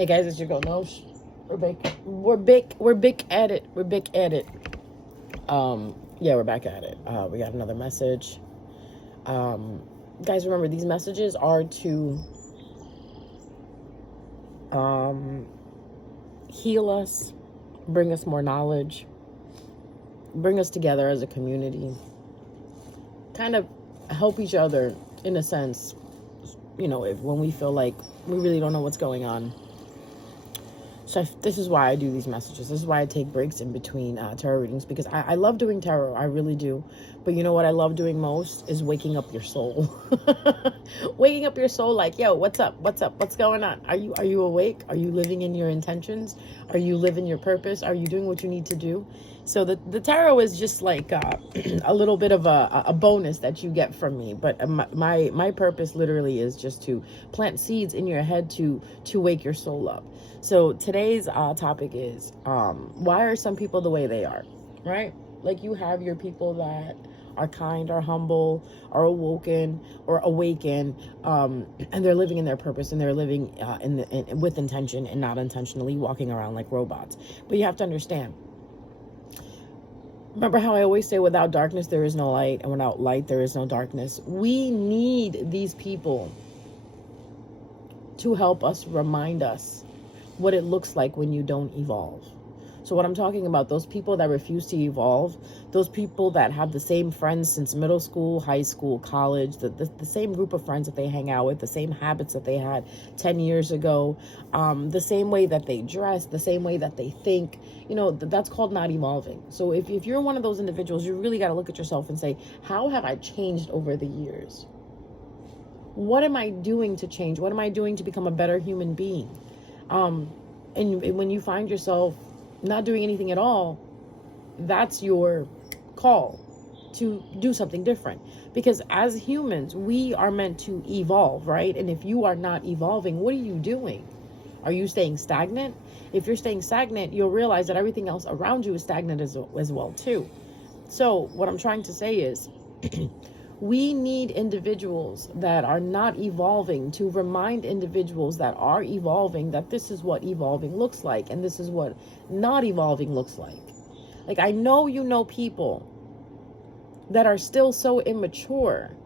Hey guys, it's your girl Nosh. We're back at it. Yeah, we're back at it. We got another message. Guys, remember, these messages are to heal us, bring us more knowledge, bring us together as a community, kind of help each other in a sense, when we feel like we really don't know what's going on. So this is why I do these messages. This is why I take breaks in between tarot readings, because I love doing tarot. I really do. But you know what I love doing most is waking up your soul. Waking up your soul like, yo, what's up? What's going on? Are you awake? Are you living in your intentions? Are you living your purpose? Are you doing what you need to do? So the tarot is just like a little bit of a bonus that you get from me. But my purpose literally is just to plant seeds in your head to wake your soul up. So today's topic is why are some people the way they are, right? Like, you have your people that are kind, are humble, are awakened, and they're living in their purpose, and they're living with intention and not intentionally walking around like robots. But you have to understand. Remember how I always say, without darkness, there is no light, and without light, there is no darkness. We need these people to help us, remind us what it looks like when you don't evolve. So what I'm talking about, those people that refuse to evolve, those people that have the same friends since middle school, high school, college, the same group of friends that they hang out with, the same habits that they had 10 years ago, the same way that they dress, the same way that they think, that's called not evolving. So if you're one of those individuals, you really got to look at yourself and say, how have I changed over the years? What am I doing to change? What am I doing to become a better human being? And when you find yourself not doing anything at all, that's your call to do something different. Because as humans, we are meant to evolve, right? And if you are not evolving, what are you doing? Are you staying stagnant? If you're staying stagnant, you'll realize that everything else around you is stagnant as well too. So what I'm trying to say is we need individuals that are not evolving to remind individuals that are evolving that this is what evolving looks like, and this is what not evolving looks like. Like, I know people that are still so immature.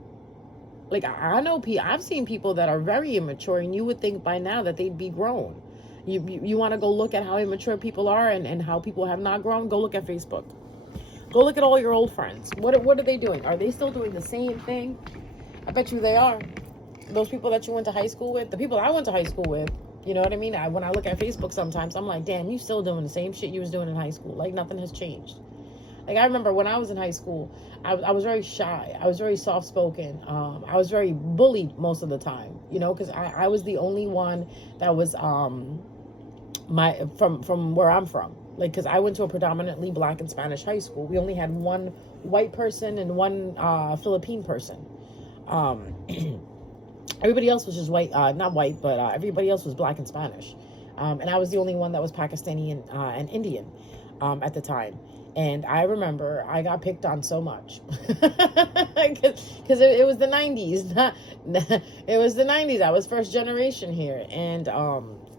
Like, I know I've seen people that are very immature, and you would think by now that they'd be grown. You want to go look at how immature people are and how people have not grown? Go look at Facebook. Go look at all your old friends. What are they doing? Are they still doing the same thing? I bet you they are. Those people that you went to high school with, the people I went to high school with, you know what I mean? When I look at Facebook sometimes, I'm like, damn, you still doing the same shit you was doing in high school. Like, nothing has changed. Like, I remember when I was in high school, I was very shy. I was very soft-spoken. I was very bullied most of the time, because I was the only one that was from where I'm from. Like, because I went to a predominantly Black and Spanish high school. We only had one white person and one Philippine person. Everybody else was just white, not white, but everybody else was Black and Spanish. And I was the only one that was Pakistani and Indian at the time. And I remember I got picked on so much because it was the 90s. It was the 90s. I was first generation here. And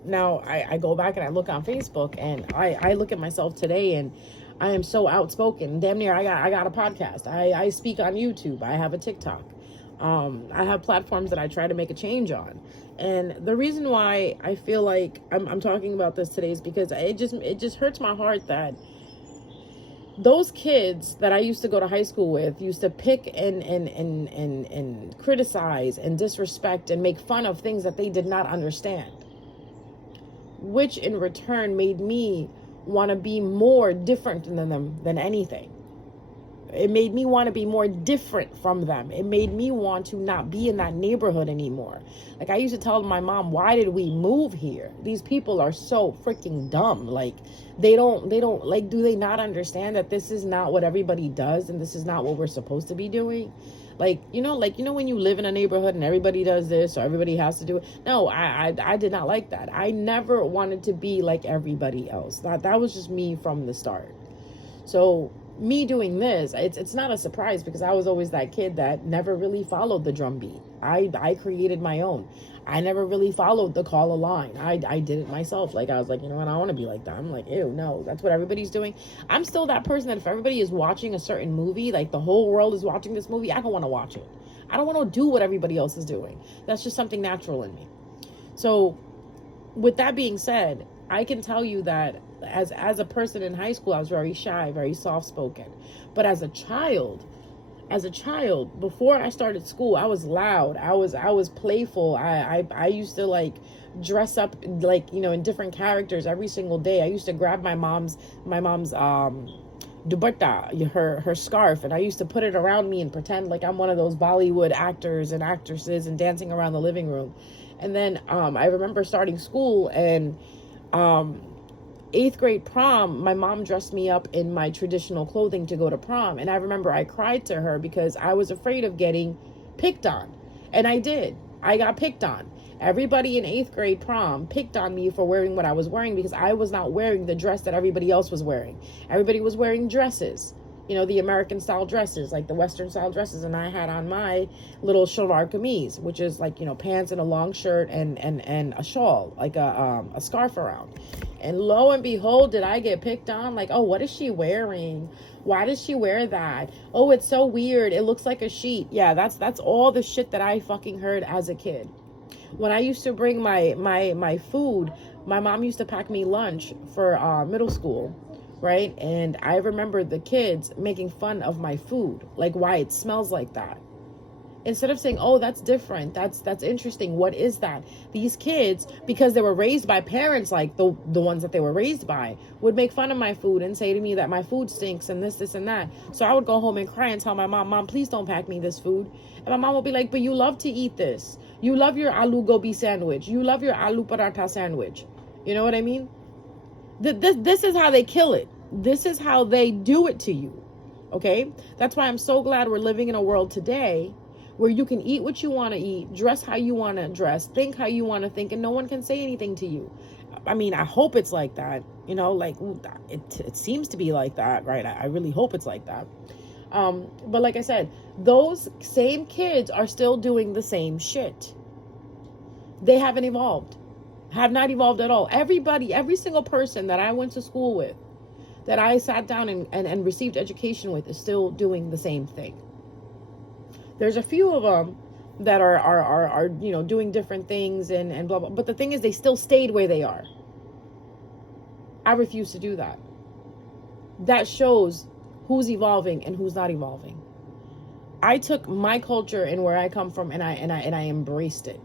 now I go back and I look on Facebook, and I look at myself today, and I am so outspoken. Damn near I got a podcast. I speak on YouTube. I have a TikTok. I have platforms that I try to make a change on. And the reason why I feel like I'm talking about this today is because it just hurts my heart that those kids that I used to go to high school with used to pick and criticize and disrespect and make fun of things that they did not understand, which in return made me want to be more different than them than anything. It made me want to be more different from them. It made me want to not be in that neighborhood anymore. Like, I used to tell my mom, why did we move here? These people are so freaking dumb. Like, they don't like, do they not understand that this is not what everybody does, and this is not what we're supposed to be doing? Like, when you live in a neighborhood and everybody does this or everybody has to do it. No, I did not like that. I never wanted to be like everybody else. That was just me from the start. So me doing this, it's not a surprise because I was always that kid that never really followed the drum beat. I created my own. I never really followed the call a line. I did it myself. Like, I was like, you know what, I want to be like that. I'm like, ew, no, that's what everybody's doing. I'm still that person that if everybody is watching a certain movie, like the whole world is watching this movie, I don't want to watch it. I don't want to do what everybody else is doing. That's just something natural in me. So with that being said, I can tell you that as a person in high school, I was very shy, very soft-spoken. But as a child, before I started school, I was loud. I was playful. I used to like dress up like, you know, in different characters every single day. I used to grab my mom's dupatta, her scarf, and I used to put it around me and pretend like I'm one of those Bollywood actors and actresses and dancing around the living room. And then I remember starting school, and 8th grade prom, my mom dressed me up in my traditional clothing to go to prom. And I remember I cried to her because I was afraid of getting picked on. And I did. I got picked on. Everybody in 8th grade prom picked on me for wearing what I was wearing because I was not wearing the dress that everybody else was wearing. Everybody was wearing dresses, you know, the American style dresses, like the Western style dresses. And I had on my little shalwar kameez, which is like, you know, pants and a long shirt and a shawl, like a scarf around. And lo and behold, did I get picked on? Like, oh, what is she wearing? Why does she wear that? Oh, it's so weird. It looks like a sheet. Yeah, that's all the shit that I fucking heard as a kid. When I used to bring my food, my mom used to pack me lunch for middle school, right? And I remember the kids making fun of my food, like why it smells like that. Instead of saying, oh, that's different, that's interesting, what is that? These kids, because they were raised by parents like the ones that they were raised by, would make fun of my food and say to me that my food stinks and this and that. So I would go home and cry and tell my mom, please don't pack me this food. And my mom would be like, but you love to eat this. You love your aloo gobi sandwich. You love your aloo paratha sandwich. You know what I mean? This is how they kill it. This is how they do it to you. Okay? That's why I'm so glad we're living in a world today where you can eat what you want to eat, dress how you want to dress, think how you want to think, and no one can say anything to you. I mean, I hope it's like that, you know, like it seems to be like that, right? I really hope it's like that. But like I said, those same kids are still doing the same shit. They haven't evolved, have not evolved at all. Everybody, every single person that I went to school with, that I sat down and received education with, is still doing the same thing. There's a few of them that are you know, doing different things and blah, blah. But the thing is, they still stayed where they are. I refuse to do that. That shows who's evolving and who's not evolving. I took my culture and where I come from, and I embraced it.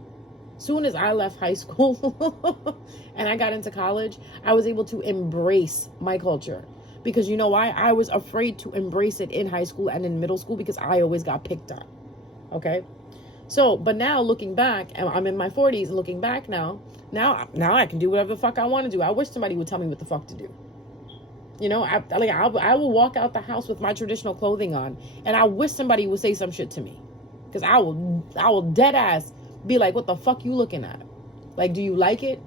Soon as I left high school and I got into college, I was able to embrace my culture. Because you know why? I was afraid to embrace it in high school and in middle school because I always got picked on. Okay? So, but now looking back, and I'm in my 40s, looking back now I can do whatever the fuck I want to do. I wish somebody would tell me what the fuck to do. You know, I will walk out the house with my traditional clothing on, and I wish somebody would say some shit to me. Because I will dead ass be like, what the fuck you looking at? Like, do you like it?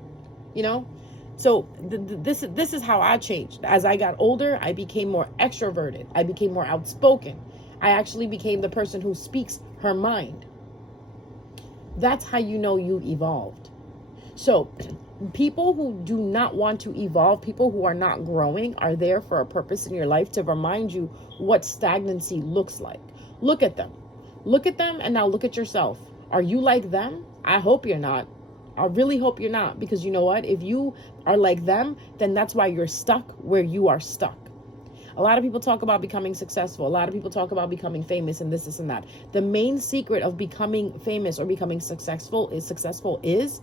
You know? So this is how I changed. As I got older, I became more extroverted. I became more outspoken. I actually became the person who speaks her mind. That's how you know you've evolved. So people who do not want to evolve, people who are not growing, are there for a purpose in your life to remind you what stagnancy looks like. Look at them. Look at them, and now look at yourself. Are you like them? I hope you're not. I really hope you're not, because you know what? If you are like them, then that's why you're stuck where you are stuck. A lot of people talk about becoming successful. A lot of people talk about becoming famous and this and that. The main secret of becoming famous or becoming successful is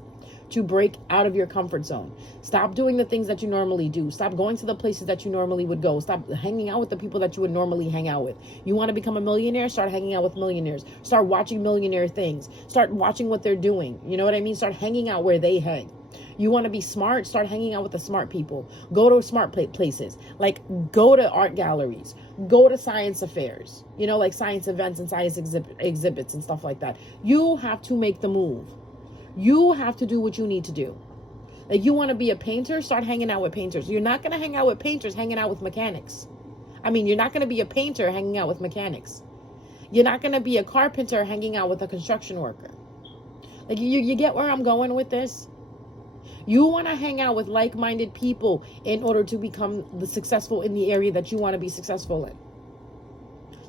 to break out of your comfort zone. Stop doing the things that you normally do. Stop going to the places that you normally would go. Stop hanging out with the people that you would normally hang out with. You want to become a millionaire? Start hanging out with millionaires. Start watching millionaire things. Start watching what they're doing. You know what I mean? Start hanging out where they hang. You want to be smart? Start hanging out with the smart people. Go to smart places. Like, go to art galleries. Go to science affairs. You know, like science events and science exhibits and stuff like that. You have to make the move. You have to do what you need to do. Like, you want to be a painter? Start hanging out with painters. You're not going to hang out with painters, hanging out with mechanics. I mean, you're not going to be a painter hanging out with mechanics. You're not going to be a carpenter hanging out with a construction worker. Like, you get where I'm going with this? You want to hang out with like-minded people in order to become the successful in the area that you want to be successful in.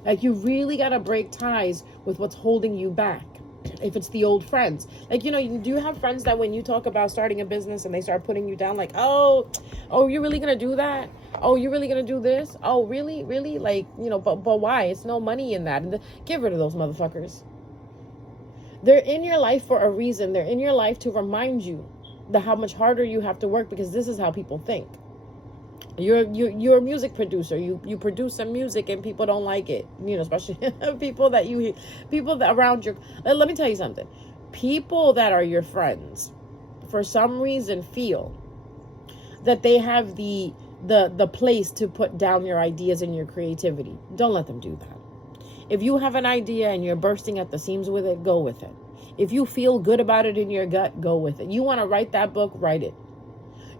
Like, you really got to break ties with what's holding you back. If it's the old friends, like, you do have friends that when you talk about starting a business and they start putting you down, like, oh, you're really gonna do that? Oh, you're really gonna do this? Oh, really? Like, but why? It's no money in that. Get rid of those motherfuckers. They're in your life for a reason. They're in your life to remind you how much harder you have to work, because this is how people think. You're a music producer. You produce some music and people don't like it. Especially people that around your. Let me tell you something. People that are your friends, for some reason, feel that they have the place to put down your ideas and your creativity. Don't let them do that. If you have an idea and you're bursting at the seams with it, go with it. If you feel good about it in your gut, go with it. You want to write that book, write it.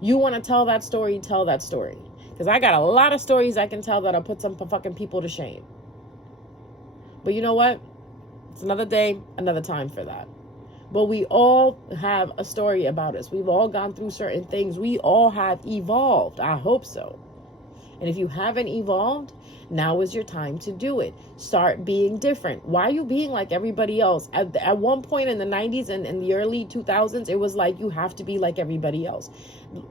You want to tell that story, tell that story. Because I got a lot of stories I can tell that'll put some fucking people to shame. But you know what? It's another day, another time for that. But we all have a story about us. We've all gone through certain things. We all have evolved. I hope so. And if you haven't evolved, now is your time to do it. Start being different. Why are you being like everybody else? At one point in the 90s and in the early 2000s, it was like you have to be like everybody else.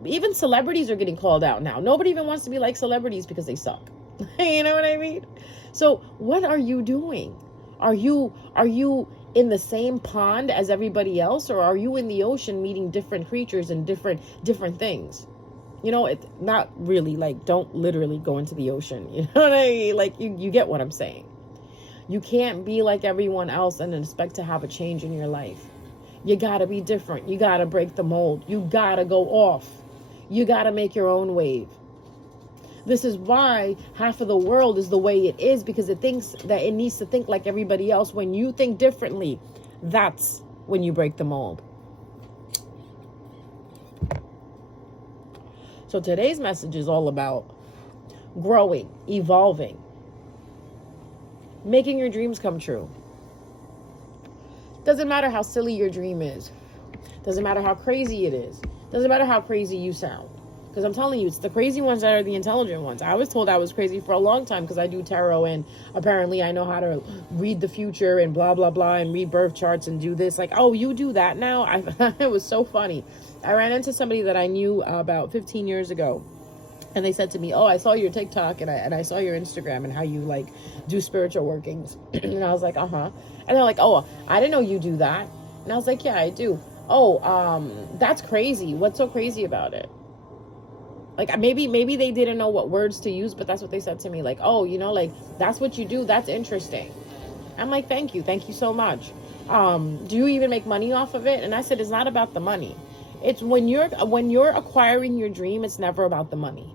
Even celebrities are getting called out now. Nobody even wants to be like celebrities because they suck. You know what I mean? So what are you doing? Are you in the same pond as everybody else, or are you in the ocean meeting different creatures and different things? It's not really, like, don't literally go into the ocean. You know what I mean? Like, you get what I'm saying. You can't be like everyone else and expect to have a change in your life. You gotta be different. You gotta break the mold. You gotta go off. You gotta make your own wave. This is why half of the world is the way it is, because it thinks that it needs to think like everybody else. When you think differently, that's when you break the mold. So today's message is all about growing, evolving, making your dreams come true. Doesn't matter how silly your dream is. Doesn't matter how crazy it is. Doesn't matter how crazy you sound. Because I'm telling you, it's the crazy ones that are the intelligent ones. I was told I was crazy for a long time because I do tarot, and apparently I know how to read the future and blah, blah, blah, and read birth charts and do this. Like, oh, you do that now? It was so funny. I ran into somebody that I knew about 15 years ago, and they said to me, oh, I saw your TikTok and I saw your Instagram and how you, like, do spiritual workings. And I was like, uh-huh. And they're like, oh, I didn't know you do that. And I was like, yeah, I do. Oh, that's crazy. What's so crazy about it? Like, maybe they didn't know what words to use, but that's what they said to me. Like, oh, like, that's what you do. That's interesting. I'm like, thank you so much. Do you even make money off of it? And I said, it's not about the money. It's when you're acquiring your dream, it's never about the money.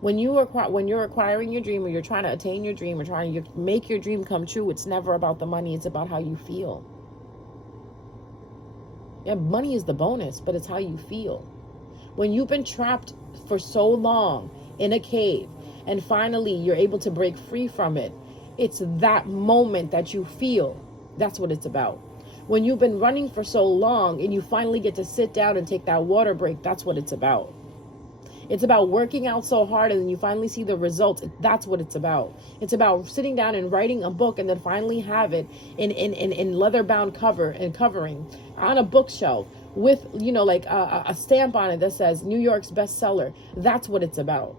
When you're acquiring your dream, or you're trying to attain your dream, or trying to make your dream come true, it's never about the money. It's about how you feel. Yeah, money is the bonus, but it's how you feel. When you've been trapped for so long in a cave, and finally you're able to break free from it, it's that moment that you feel. That's what it's about. When you've been running for so long and you finally get to sit down and take that water break, that's what it's about. It's about working out so hard and then you finally see the results. That's what it's about. It's about sitting down and writing a book and then finally have it in leather-bound covering on a bookshelf with, like a stamp on it that says New York's bestseller. That's what it's about.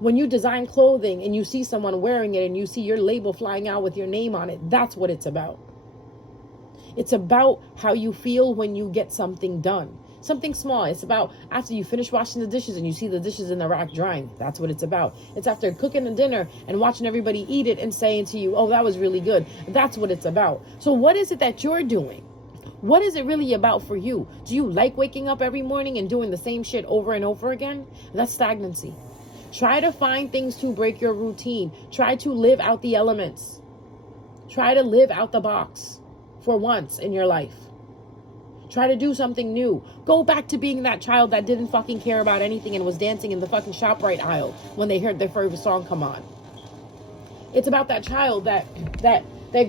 When you design clothing and you see someone wearing it and you see your label flying out with your name on it, that's what it's about. It's about how you feel when you get something done. Something small. It's about after you finish washing the dishes and you see the dishes in the rack drying. That's what it's about. It's after cooking a dinner and watching everybody eat it and saying to you, oh, that was really good. That's what it's about. So what is it that you're doing? What is it really about for you? Do you like waking up every morning and doing the same shit over and over again? That's stagnancy. Try to find things to break your routine. Try to live out the elements. Try to live out the box for once in your life. Try to do something new. Go back to being that child that didn't fucking care about anything and was dancing in the fucking ShopRite aisle when they heard their favorite song come on. It's about that child that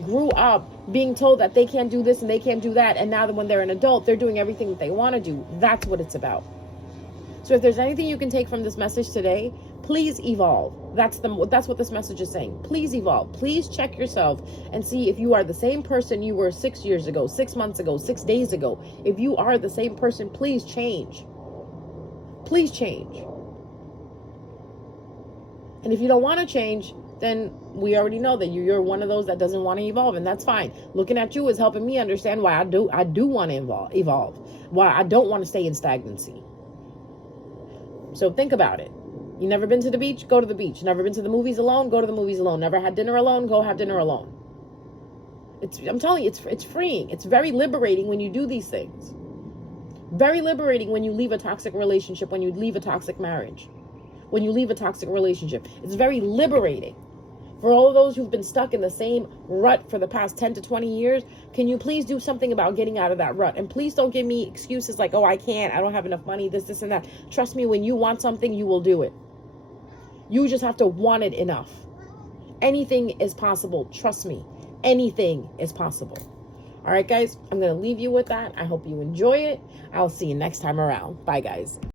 grew up being told that they can't do this and they can't do that, and now that when they're an adult, they're doing everything that they want to do. That's what it's about. So if there's anything you can take from this message today, please evolve. That's what this message is saying. Please evolve. Please check yourself and see if you are the same person you were 6 years ago, 6 months ago, 6 days ago. If you are the same person, please change. Please change. And if you don't want to change, then we already know that you're one of those that doesn't want to evolve, and that's fine. Looking at you is helping me understand why I do want to evolve, why I don't want to stay in stagnancy. So think about it. You never been to the beach? Go to the beach. Never been to the movies alone? Go to the movies alone. Never had dinner alone? Go have dinner alone. I'm telling you, it's freeing. It's very liberating when you do these things. Very liberating when you leave a toxic relationship, when you leave a toxic marriage, when you leave a toxic relationship. It's very liberating. For all of those who've been stuck in the same rut for the past 10 to 20 years, can you please do something about getting out of that rut? And please don't give me excuses like, oh, I can't, I don't have enough money, this, and that. Trust me, when you want something, you will do it. You just have to want it enough. Anything is possible. Trust me, anything is possible. All right, guys, I'm going to leave you with that. I hope you enjoy it. I'll see you next time around. Bye, guys.